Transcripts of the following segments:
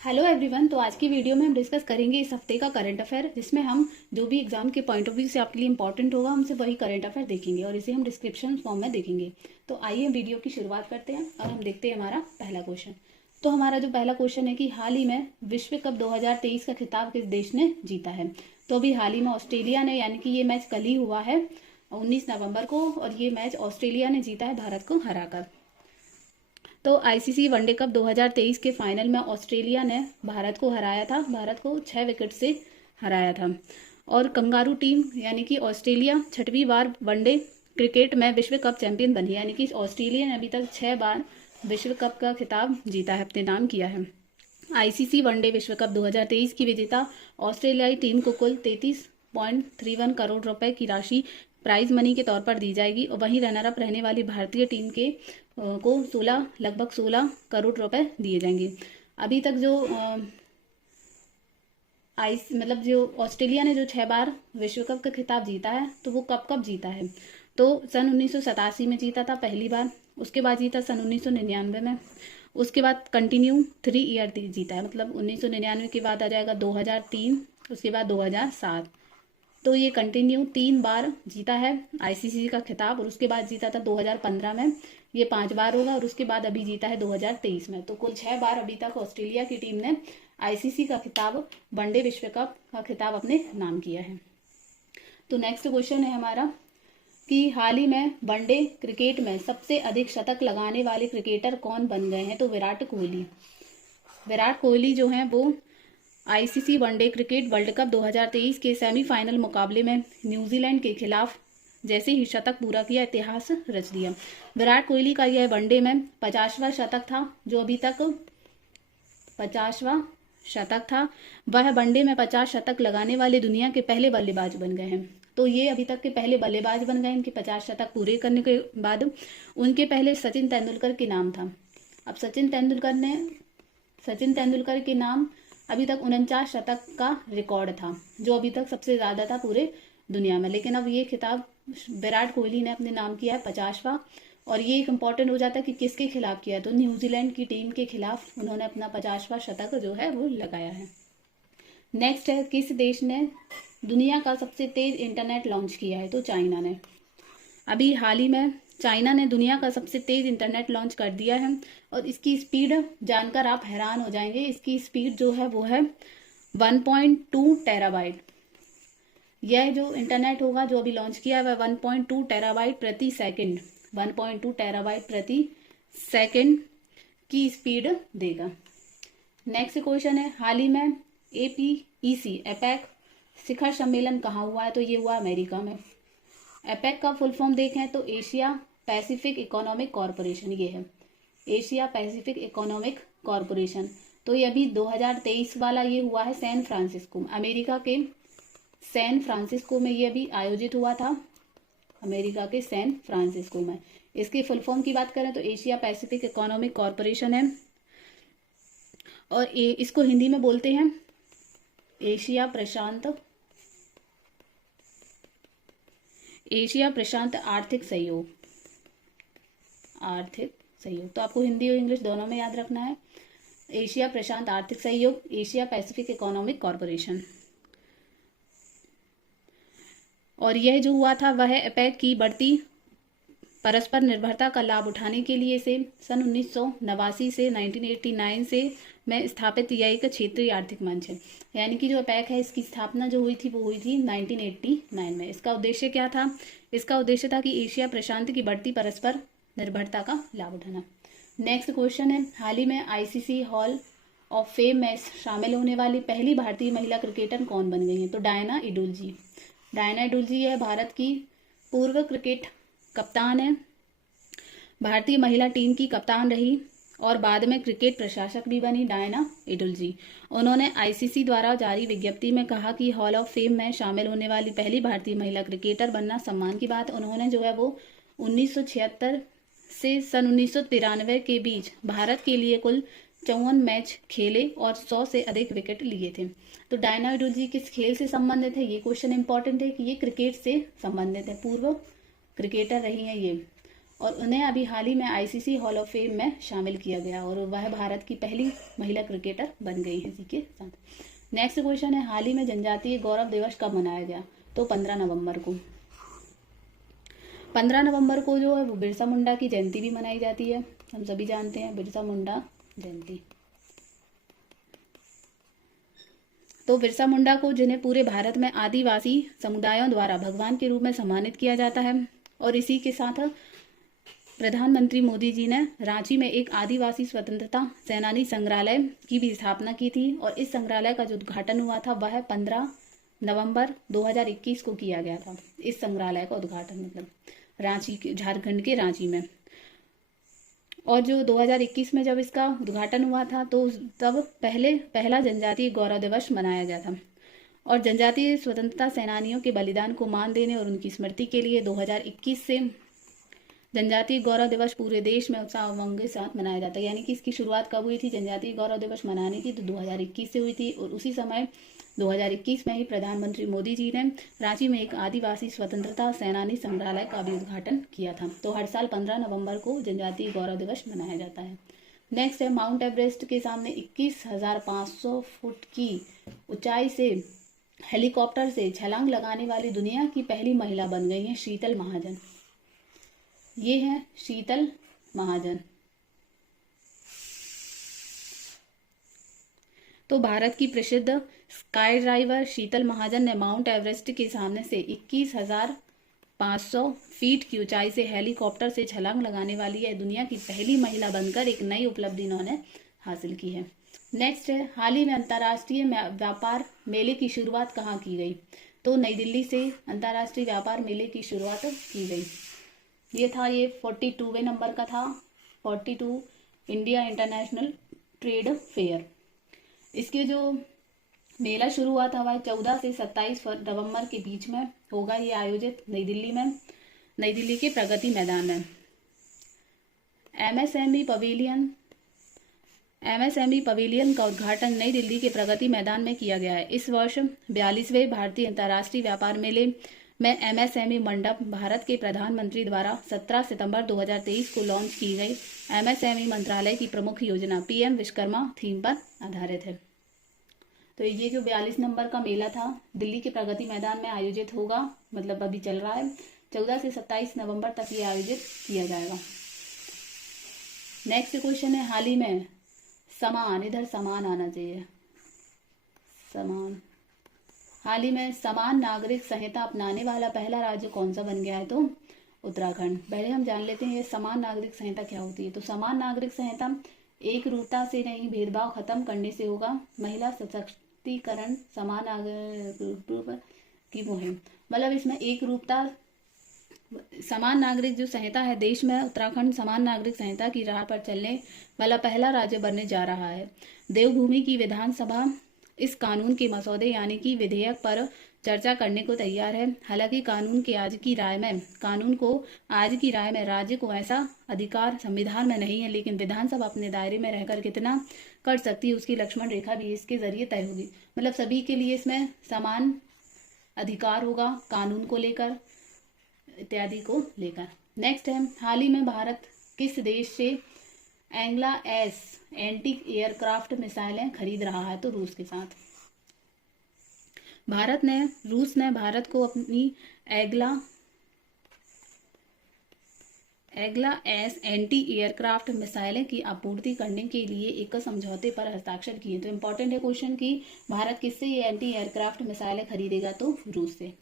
Hello everyone. तो आज की वीडियो में हम डिस्कस करेंगे इस हफ्ते का करंट अफेयर, जिसमें हम जो भी एग्जाम के पॉइंट ऑफ व्यू से आपके लिए इंपॉर्टेंट होगा हमसे वही करंट अफेयर देखेंगे और इसे हम डिस्क्रिप्शन फॉर्म में देखेंगे। तो आइए वीडियो की शुरुआत करते हैं और हम देखते हैं हमारा पहला क्वेश्चन। तो हमारा जो पहला क्वेश्चन है कि हाल ही में विश्व कप 2023 का खिताब किस देश ने जीता है। तो अभी हाल ही में ऑस्ट्रेलिया ने, यानी कि ये मैच कल ही हुआ है 19 नवंबर को, और ये मैच ऑस्ट्रेलिया ने जीता है भारत को हराकर। तो आईसीसी वनडे कप 2023 के फाइनल में ऑस्ट्रेलिया ने भारत को हराया था, भारत को 6 विकेट से हराया था। और कंगारू टीम यानी कि ऑस्ट्रेलिया 6वीं बार वनडे क्रिकेट में विश्व कप चैंपियन बनी, यानी कि ऑस्ट्रेलिया ने अभी तक 6 बार विश्व कप का खिताब जीता है, अपने नाम किया है। आईसीसी वनडे विश्व कप 2023 की विजेता ऑस्ट्रेलियाई टीम को कुल 33.31 करोड़ रुपए की राशि प्राइज मनी के तौर पर दी जाएगी, और वहीं रनर अप रहने वाली भारतीय टीम के को लगभग 16 करोड़ रुपए दिए जाएंगे। अभी तक जो जो ऑस्ट्रेलिया ने जो 6 बार विश्व कप का खिताब जीता है, तो वो कब कब जीता है। तो सन 1987 में जीता था पहली बार, उसके बाद जीता सन 1999 में, उसके बाद कंटिन्यू 3 ईयर जीता है, मतलब 1999 के बाद आ जाएगा 2003, उसके बाद 2007। तो ये कंटिन्यू 3 बार जीता है आईसीसी का खिताब, और उसके बाद जीता था 2015 में, ये 5 बार होगा, और उसके बाद अभी जीता है 2023 में। तो कुल 6 बार अभी तक ऑस्ट्रेलिया की टीम ने आईसीसी का खिताब, वनडे विश्व कप का खिताब अपने नाम किया है। तो नेक्स्ट क्वेश्चन है हमारा कि हाल ही में वनडे क्रिकेट में सबसे अधिक शतक लगाने वाले क्रिकेटर कौन बन गए हैं। तो विराट कोहली जो है वो ICC one day cricket world cup 2023 के सेमीफाइनल मुकाबले में न्यूजीलैंड के खिलाफ जैसे ही शतक पूरा किया, इतिहास रच दिया। विराट कोहली का यह वनडे में 50वां शतक था, जो अभी तक 50वां शतक था। वह वनडे में 50 शतक लगाने वाले दुनिया के पहले बल्लेबाज बन गए हैं। तो ये अभी तक के पहले बल्लेबाज बन गए, इनके 50 शतक पूरे करने के बाद। उनके पहले सचिन तेंदुलकर के नाम था। अब सचिन तेंदुलकर के नाम अभी तक 49 शतक का रिकॉर्ड था, जो अभी तक सबसे ज्यादा था पूरे दुनिया में। लेकिन अब ये खिताब विराट कोहली ने अपने नाम किया है 50वां, और ये एक इम्पॉर्टेंट हो जाता है कि किसके खिलाफ किया है। तो न्यूजीलैंड की टीम के खिलाफ उन्होंने अपना 50वां शतक जो है वो लगाया है। नेक्स्ट है, किस देश ने दुनिया का सबसे तेज इंटरनेट लॉन्च किया है। तो चाइना ने। अभी हाल ही में चाइना ने दुनिया का सबसे तेज इंटरनेट लॉन्च कर दिया है, और इसकी स्पीड जानकर आप हैरान हो जाएंगे। इसकी स्पीड जो है वो है 1.2 टेराबाइट। यह जो इंटरनेट होगा जो अभी लॉन्च किया है वह 1.2 टेराबाइट प्रति सेकंड 1.2 टेराबाइट प्रति सेकंड की स्पीड देगा। नेक्स्ट क्वेश्चन है, हाल ही में एपेक शिखर सम्मेलन कहाँ हुआ है। तो ये हुआ अमेरिका में। एपेक का फुल फॉर्म देखें तो एशिया पैसिफिक इकोनॉमिक कॉरपोरेशन, ये है एशिया पैसिफिक इकोनॉमिक कॉरपोरेशन। तो ये अभी 2023 वाला ये हुआ है सैन फ्रांसिस्को, अमेरिका के सैन फ्रांसिस्को में ये अभी आयोजित हुआ था, अमेरिका के सैन फ्रांसिस्को में। इसके फुल फॉर्म की बात करें तो एशिया पैसिफिक इकोनॉमिक कॉरपोरेशन है, और इसको हिंदी में बोलते हैं एशिया प्रशांत आर्थिक सहयोग। तो आपको हिंदी और इंग्लिश दोनों में याद रखना है। एशिया प्रशांत आर्थिक सहयोग, एशिया पैसिफिक इकोनॉमिक कॉरपोरेशन। और यह जो हुआ था वह एपेक की बढ़ती परस्पर निर्भरता का लाभ उठाने के लिए से सन 1989 से 1989 से में स्थापित यह एक क्षेत्रीय आर्थिक मंच है। यानी कि जो एपेक है इसकी स्थापना जो हुई थी वो हुई थी 1989 में। इसका उद्देश्य क्या था। इसका उद्देश्य था कि एशिया प्रशांत की बढ़ती परस्पर निर्भरता का लाभ उठाना। नेक्स्ट क्वेश्चन है, हाल ही में आईसीसी हॉल ऑफ फेम में शामिल होने वाली पहली भारतीय महिला क्रिकेटर कौन बन गई है। तो डायना इडुलजी है, भारत की पूर्व क्रिकेट कप्तान है, भारतीय महिला टीम की कप्तान रही और बाद में क्रिकेट प्रशासक भी बनी डायना इडुलजी। उन्होंने आईसीसी द्वारा जारी विज्ञप्ति में कहा कि हॉल ऑफ फेम में शामिल होने वाली पहली भारतीय महिला क्रिकेटर बनना सम्मान की बात। उन्होंने जो है वो 1976 से सन 1993 के बीच भारत के लिए कुल 54 मैच खेले और 100 से अधिक विकेट लिए थे। तो डायना इडुलजी किस खेल से संबंधित है, ये क्वेश्चन इंपॉर्टेंट है कि ये क्रिकेट से संबंधित है, पूर्व क्रिकेटर रही हैं ये। और उन्हें अभी हाल ही में आईसीसी हॉल ऑफ फेम में शामिल किया गया और वह भारत की पहली महिला क्रिकेटर बन गई है इसी के साथ। नेक्स्ट क्वेश्चन है, हाल ही में जनजातीय गौरव दिवस कब मनाया गया? तो 15 नवंबर को। 15 नवंबर को जो है वो बिरसा मुंडा की जयंती भी मनाई जाती है, हम सभी जानते हैं बिरसा मुंडा जयंती। तो बिरसा मुंडा को, जिन्हें पूरे भारत में आदिवासी समुदायों द्वारा भगवान के रूप में सम्मानित किया जाता है, और इसी के साथ प्रधानमंत्री मोदी जी ने रांची में एक आदिवासी स्वतंत्रता सेनानी संग्रहालय की भी स्थापना की थी, और इस संग्रहालय का जो उद्घाटन हुआ था वह 15 नवंबर 2021 को किया गया था। इस संग्रहालय का उद्घाटन मतलब रांची के, झारखंड के रांची में। और जो 2021 में जब इसका उद्घाटन हुआ था तो तब पहला जनजातीय गौरव दिवस मनाया गया था। और जनजातीय स्वतंत्रता सेनानियों के बलिदान को मान देने और उनकी स्मृति के लिए 2021 से जनजातीय गौरव दिवस पूरे देश में उत्साह उमंग के साथ मनाया जाता है। यानी कि इसकी शुरुआत कब हुई थी जनजातीय गौरव दिवस मनाने की? तो 2021 से हुई थी, और उसी समय 2021 में ही प्रधानमंत्री मोदी जी ने रांची में एक आदिवासी स्वतंत्रता सेनानी संग्रहालय का भी उद्घाटन किया था। तो हर साल 15 नवंबर को जनजातीय गौरव दिवस मनाया जाता है। नेक्स्ट है, माउंट एवरेस्ट के सामने 21,500 फुट की ऊंचाई से हेलीकॉप्टर से छलांग लगाने वाली दुनिया की पहली महिला बन गई है शीतल महाजन। ये है शीतल महाजन। तो भारत की प्रसिद्ध स्काई ड्राइवर शीतल महाजन ने माउंट एवरेस्ट के सामने से 21,500 फीट की ऊंचाई से हेलीकॉप्टर से छलांग लगाने वाली है दुनिया की पहली महिला बनकर एक नई उपलब्धि इन्होंने हासिल की है। नेक्स्ट है, हाल ही में अंतर्राष्ट्रीय व्यापार मेले की शुरुआत कहाँ की गई? तो नई दिल्ली से अंतर्राष्ट्रीय व्यापार मेले की शुरुआत की गई। ये 42वें नंबर का था, 42 इंडिया इंटरनेशनल ट्रेड फेयर। इसके जो मेला शुरू हुआ था वह 14 से 27 नवंबर के बीच में होगा। ये आयोजित नई दिल्ली में, नई दिल्ली के प्रगति मैदान में। एमएसएमई पवेलियन का उद्घाटन नई दिल्ली के प्रगति मैदान में किया गया है। इस वर्ष 42वें भारतीय अंतर्राष्ट्रीय व्यापार मेले में एमएसएमई मंडप भारत के प्रधानमंत्री द्वारा 17 सितंबर 2023 को लॉन्च की गई एमएसएमई मंत्रालय की प्रमुख योजना पीएम विश्वकर्मा थीम पर आधारित है। तो ये जो 42 नंबर का मेला था दिल्ली के प्रगति मैदान में आयोजित होगा, मतलब अभी चल रहा है, 14 से 27 नवंबर तक ये आयोजित किया जाएगा। नेक्स्ट क्वेश्चन है, हाल ही में समान, इधर समान आना चाहिए, समान, हाल ही में समान नागरिक संहिता अपनाने वाला पहला राज्य कौन सा बन गया है? तो उत्तराखंड। पहले हम जान लेते हैं ये समान नागरिक संहिता क्या होती है। तो समान नागरिक संहिता एक रूपता से नहीं, भेदभाव खत्म करने से होगा, महिला सशक्तिकरण, समान नागरिक की मुहिम। मतलब इसमें एक रूपता, समान नागरिक जो संहिता है देश में, उत्तराखंड समान नागरिक संहिता की राह पर चलने वाला पहला राज्य बनने जा रहा है। देवभूमि की विधानसभा इस कानून के मसौदे यानी कि विधेयक पर चर्चा करने को तैयार है। हालांकि कानून को आज की राय में राज्य को ऐसा अधिकार संविधान में नहीं है, लेकिन विधानसभा अपने दायरे में रहकर कितना कर सकती है उसकी लक्ष्मण रेखा भी इसके जरिए तय होगी। मतलब सभी के लिए इसमें समान अधिकार होगा कानून को लेकर, इत्यादि को लेकर। नेक्स्ट है, हाल ही में भारत किस देश से एंग्ला-एस एंटी एयरक्राफ्ट मिसाइलें खरीद रहा है? तो रूस के साथ। रूस ने भारत को अपनी एंग्ला-एस एंटी एयरक्राफ्ट मिसाइलें की आपूर्ति करने के लिए एक समझौते पर हस्ताक्षर किए। तो इम्पोर्टेंट है क्वेश्चन कि भारत किससे ये एंटी एयरक्राफ्ट मिसाइलें खरीदेगा? तो रूस से।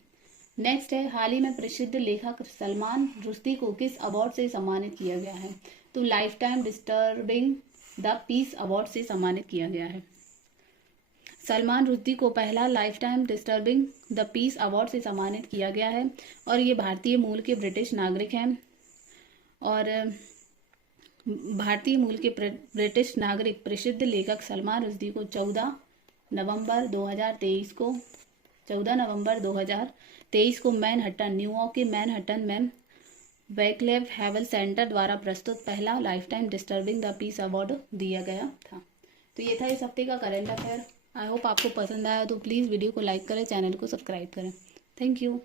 नेक्स्ट है, हाल ही में प्रसिद्ध लेखक सलमान रुश्दी को किस अवार्ड से सम्मानित किया गया है? तो life time disturbing the peace award से सम्मानित किया गया है। सलमान रुश्दी को पहला life time disturbing the peace award से सम्मानित किया गया है, और ये भारतीय मूल के ब्रिटिश नागरिक हैं। और भारतीय मूल के ब्रिटिश नागरिक प्रसिद्ध लेखक सलमान रुश्दी को 14 नवंबर 2023 को मैनहट्टन, न्यूयॉर्क के मैनहट्टन में वैक्लेव हैवल सेंटर द्वारा प्रस्तुत पहला life time disturbing the peace award दिया गया था। तो ये था इस हफ्ते का करंट अफेयर। आई होप आपको पसंद आया, तो प्लीज़ वीडियो को लाइक करें, चैनल को सब्सक्राइब करें। Thank you.